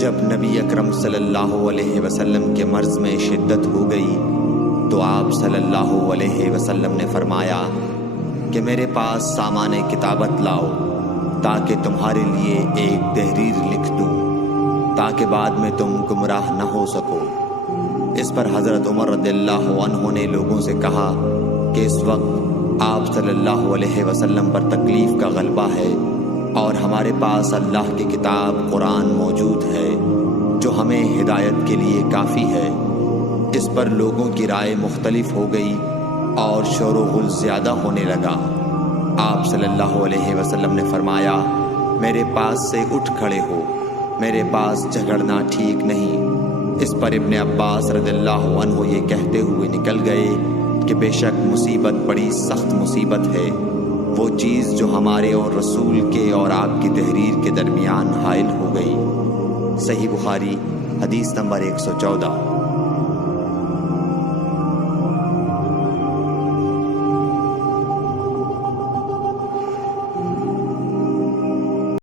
جب نبی اکرم صلی اللہ علیہ وسلم کے مرض میں شدت ہو گئی تو آپ صلی اللہ علیہ وسلم نے فرمایا کہ میرے پاس سامان کتابت لاؤ تاکہ تمہارے لیے ایک تحریر لکھ دوں تاکہ بعد میں تم گمراہ نہ ہو سکو۔ اس پر حضرت عمر رضی اللہ عنہ نے لوگوں سے کہا کہ اس وقت آپ صلی اللہ علیہ وسلم پر تکلیف کا غلبہ ہے اور ہمارے پاس اللہ کی کتاب قرآن موجود ہے جو ہمیں ہدایت کے لیے کافی ہے۔ اس پر لوگوں کی رائے مختلف ہو گئی اور شور و غل زیادہ ہونے لگا۔ آپ صلی اللہ علیہ وسلم نے فرمایا، میرے پاس سے اٹھ کھڑے ہو، میرے پاس جھگڑنا ٹھیک نہیں۔ اس پر ابن عباس رضی اللہ عنہ یہ کہتے ہوئے نکل گئے کہ بے شک مصیبت بڑی سخت مصیبت ہے، وہ چیز جو ہمارے اور رسول کے اور آپ کی تحریر کے درمیان حائل ہو گئی۔ صحیح بخاری حدیث نمبر 114۔